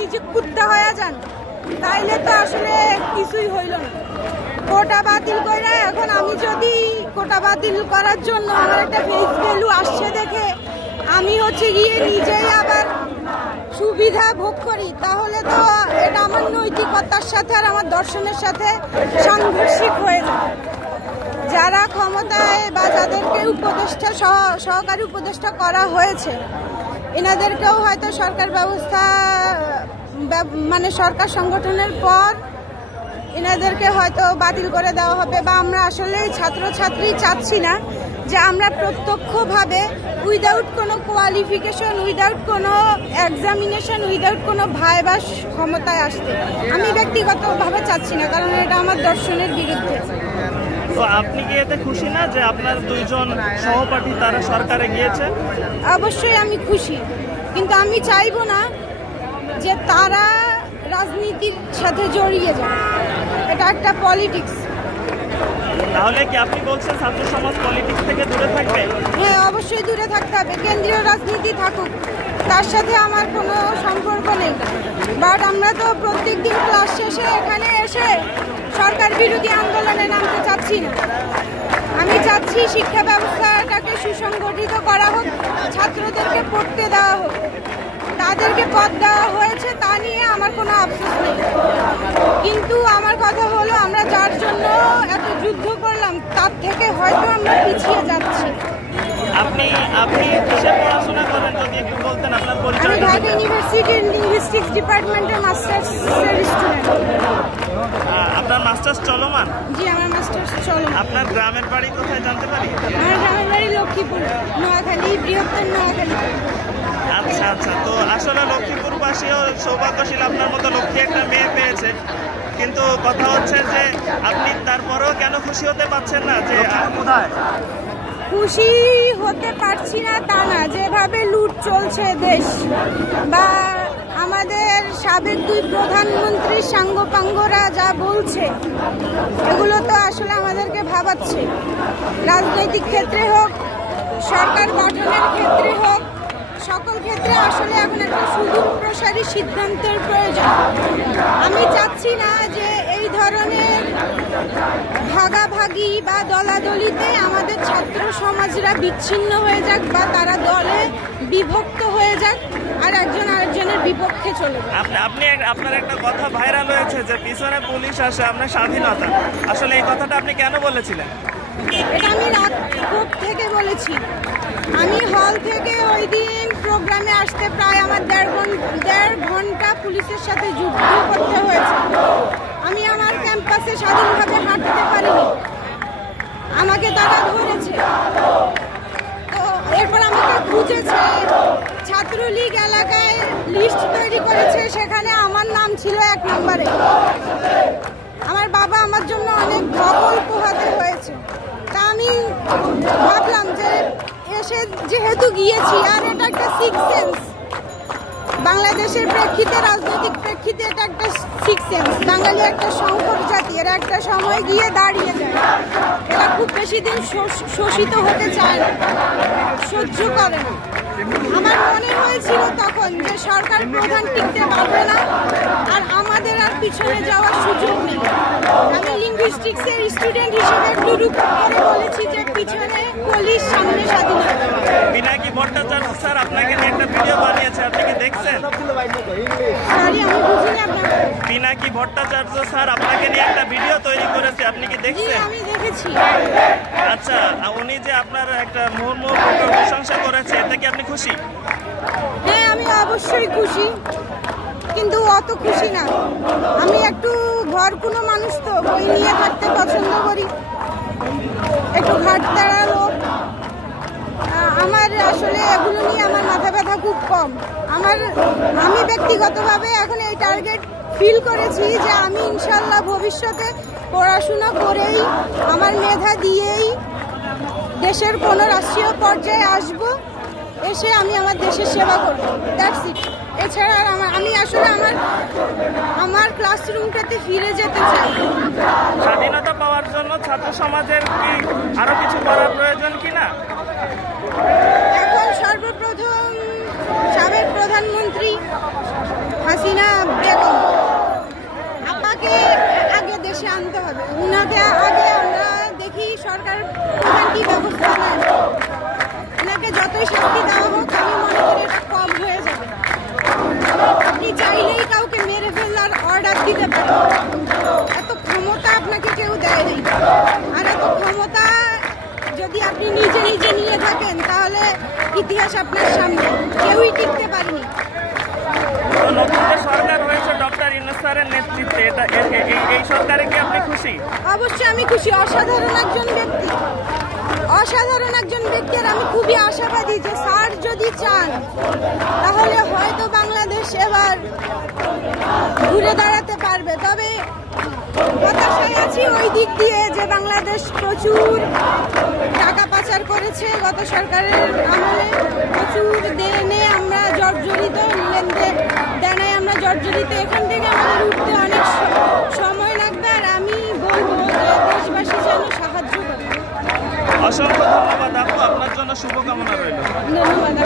নিজে কুত্তা হয়ে যান, তাইলে তো আসলে কিছুই হইল না। কোটা বাতিল করে এখন আমি যদি কোটা বাতিল করার জন্য আমার একটা ফেস ভ্যালু আসছে দেখে আমি হচ্ছে গিয়ে নিজেই আবার সুবিধা ভোগ করি, তাহলে তো এটা আমার নৈতিকতার সাথে আর আমার দর্শনের সাথে সাংঘর্ষিক হয়ে যায়। যারা ক্ষমতায় বা যাদেরকে উপদেষ্টা সহকারী উপদেষ্টা করা হয়েছে এনাদেরকেও হয়তো সরকার ব্যবস্থা মানে সরকার সংগঠনের পর এনাদেরকে হয়তো বাতিল করে দেওয়া হবে, বা আমরা আসলে ছাত্রছাত্রী চাচ্ছি না যে আমরা প্রত্যক্ষভাবে উইদাউট কোনো কোয়ালিফিকেশন, উইদাউট কোনো এক্সামিনেশন, উইদাউট কোনো ভাইবাস ক্ষমতায় আসতে আমি ব্যক্তিগতভাবে চাচ্ছি না, কারণ এটা আমার দর্শনের বিরুদ্ধে। তো আপনি কি এতে খুশি না যে আপনার দুইজন সহপাঠী তারা সরকারে গিয়েছে? অবশ্যই আমি খুশি, কিন্তু আমি চাইবো না যে তারা রাজনীতির সাথে জড়িয়ে যায়। এটা একটা পলিটিক্স। তাহলে কি আপনি বলছেন ছাত্র সমাজ পলিটিক্স থেকে দূরে থাকবে? হ্যাঁ, অবশ্যই দূরে থাকতে হবে। কেন্দ্রীয় রাজনীতি থাকুক, তার সাথে আমার কোনো সম্পর্ক নেই। বাট আমরা তো প্রত্যেকদিন ক্লাস শেষে এখানে এসে সরকার বিরোধী আন্দোলনে নামতে চাচ্ছি না। আমি চাচ্ছি শিক্ষা ব্যবস্থাটাকে সুসংগঠিত করা হোক, ছাত্রদেরকে পড়তে দেওয়া হোক, তাদেরকে পদ দেওয়া হয়েছে তা নিয়ে আমার কোনো আফসোস নেই। কিন্তু আমার কথা হলো আমরা যার জন্য এত যুদ্ধ করলাম তার থেকে হয়তো আমরা পিছিয়ে যাচ্ছি। আপনি কিসে পড়াশোনা করেন যদি একটু বলতেন আপনার আমি পরিচয়? ঢাকা ইউনিভার্সিটির লিঙ্গুইস্টিক্স ডিপার্টমেন্টের মাস্টার্সের স্টুডেন্ট। আপনার মাস্টার্স চলমান? জি, আমার মাস্টার্স চলে। আপনার গ্রামের বাড়ি কোথায় জানতে পারি? আমার গ্রামের বাড়ি লক্ষ্মীপুর, নোয়াখালী, বৃহত্তর নোয়াখালী। আচ্ছা আচ্ছা, তো আসলে লক্ষ্মীপুরবাসীও সৌভাগ্যশীল আপনার মতো লক্ষ্মী একটা মেয়ে পেয়েছে, কিন্তু কথা হচ্ছে যে আপনি তারপরেও কেন খুশি হতে পারছেন না? যে খুশি হতে পারছি না তা না, যেভাবে লুট চলছে দেশ, বা আমাদের সাবেক দুই প্রধানমন্ত্রী সাঙ্গপাঙ্গরা যা বলছে এগুলো তো আসলে আমাদেরকে ভাবাচ্ছে। রাজনৈতিক ক্ষেত্রে হোক, সরকার গঠনের ক্ষেত্রে হোক, সকল ক্ষেত্রে আসলে এখন একটা সুদূরপ্রসারী সিদ্ধান্তের প্রয়োজন। আমি চাচ্ছি না যে এই ধরনের ভাগাভাগি বা দলাদলিতে আমাদের ছাত্র সমাজরা বিচ্ছিন্ন হয়ে যাক, বা তারা দলে বিভক্ত হয়ে যাক আর একজন আরেকজনের বিপক্ষে চলে যাক। আপনার একটা কথা ভাইরাল হয়েছে যে পিছনে পুলিশ আসে আপনার স্বাধীনতা, আসলে এই কথাটা আপনি কেন বলেছিলেন? এটা আমি রাতভোর থেকে বলেছি। আমি হল থেকে ওই দিন প্রোগ্রামে আসতে প্রায় আমার দেড় ঘন্টা পুলিশের সাথে যুদ্ধ করতে হয়েছে। আমি আমার ক্যাম্পাসে স্বাধীনভাবে হাঁটতে পারিনি, আমাকে তারা ধরেছে। তো এরপর আমাকে খুঁজেছে, ছাত্রলীগ এলাকায় লিস্ট তৈরি করেছে, সেখানে আমার নাম ছিল 1 নম্বরে। আমার বাবা আমার জন্য অনেক ধকল পোহাতে হয়েছে। তা আমি ভাবলাম যে এসে যেহেতু গিয়েছি, আর এটা একটা সিক্স সেন্স বাংলাদেশের প্রেক্ষিতে, রাজনৈতিক প্রেক্ষিতে এটা একটা সিক্স সেন্স। বাঙালি একটা সংকট জাতি, এরা একটা সময় গিয়ে দাঁড়িয়ে যায়। এরা খুব বেশি দিন শোষিত হতে চায় না, সহ্য করে না। আমার মনে হয়েছিল তখন যে সরকার প্রধান টিকতে পারবে না, আর আমাদের আর পিছনে যাওয়ার সুযোগ নেই। আমি লিঙ্গুইস্টিক্সের স্টুডেন্ট হিসেবে একটু রূপ করে বলেছি যে পিছনে পুলিশ, সামনে স্বাধীনতা। পিনাকি ভট্টাচার্য স্যার আপনাকে নিয়ে একটা ভিডিও বানিয়েছে, আপনি কি দেখছেন? সরি, আমি বুঝিনি আপনার। পিনাকি ভট্টাচার্য স্যার আপনাকে নিয়ে একটা ভিডিও তৈরি করেছে, আপনি কি জি, দেখছেন? আমি দেখেছি। আচ্ছা, উনি যে আপনার একটা মুহুর্মুহু প্রশংসা করেছে, এতে কি আপনি খুশি? হ্যাঁ, আমি অবশ্যই খুশি, কিন্তু অত খুশি না। আমি একটু ঘর কোনো মানুষ, তো বই নিয়ে থাকতে পছন্দ করি, একটু ঘাট দাঁড়ালো। আমার আসলে এগুলো নিয়ে আমার মাথা ব্যথা খুব কম। আমি ব্যক্তিগতভাবে এখন এই টার্গেট ফিল করেছি যে আমি ইনশাল্লাহ ভবিষ্যতে পড়াশোনা করেই, আমার মেধা দিয়েই দেশের কোনো রাষ্ট্রীয় পর্যায়ে আসব, এসে আমি আমার দেশের সেবা করব। That's it. এছাড়া আর আমি আসলে আমার ক্লাসরুমটাতে ফিরে যেতে চাই। স্বাধীনতা পাওয়ার জন্য ছাত্র সমাজের কি আরো কিছু করার প্রয়োজন কিনা? এখন সর্বপ্রথম সাবেক প্রধানমন্ত্রী হাসিনা বেগম আপাকে আগে দেশে আনতে হবে। উনাকে আগে আমরা দেখি সরকার প্রধান কি ব্যবস্থা নেয়। উনাকে যতই শাস্তি দেওয়া হোক আমি মনে করি এটা কম হয়ে যাবে। আপনি চাইলেই কাউকে মেরে ফেলার অর্ডার দিতে পারেন, এত ক্ষমতা আপনাকে কেউ দেয়নি। আর এত ক্ষমতা যদি আপনি নিজে নিজে নিয়ে থাকেন তাহলে ইতিহাস আপনার সামনে, কেউই টিকতে পারেনি। তো নতুন যে সরকার হয়েছে ডক্টর ইউনূস স্যারের নেতৃত্বে, এই সরকারে কি আপনি খুশি? অবশ্যই আমি খুশি। অসাধারণ একজন ব্যক্তি, অসাধারণ একজন ব্যক্তি। আর আমি খুবই আশাবাদী যে স্যার যদি চান তাহলে হয়তো বাংলাদেশ এবার ঘুরে দাঁড়াতে পারবে। তবে হতাশায় আছি ওই দিক দিয়ে যে বাংলাদেশ প্রচুর টাকা পাচার করেছে গত সরকারের আমলে। প্রচুর দেনে আমরা জর্জরিত, দেনায় আমরা জর্জরিত। এখান থেকে আমাদের উঠতে অনেক সময় লাগবে। আর আমি বলবো যে দেশবাসী যেন সাহায্য করে। অসংখ্য ধন্যবাদ আপু, আপনার জন্য শুভকামনা রইল। ধন্যবাদ।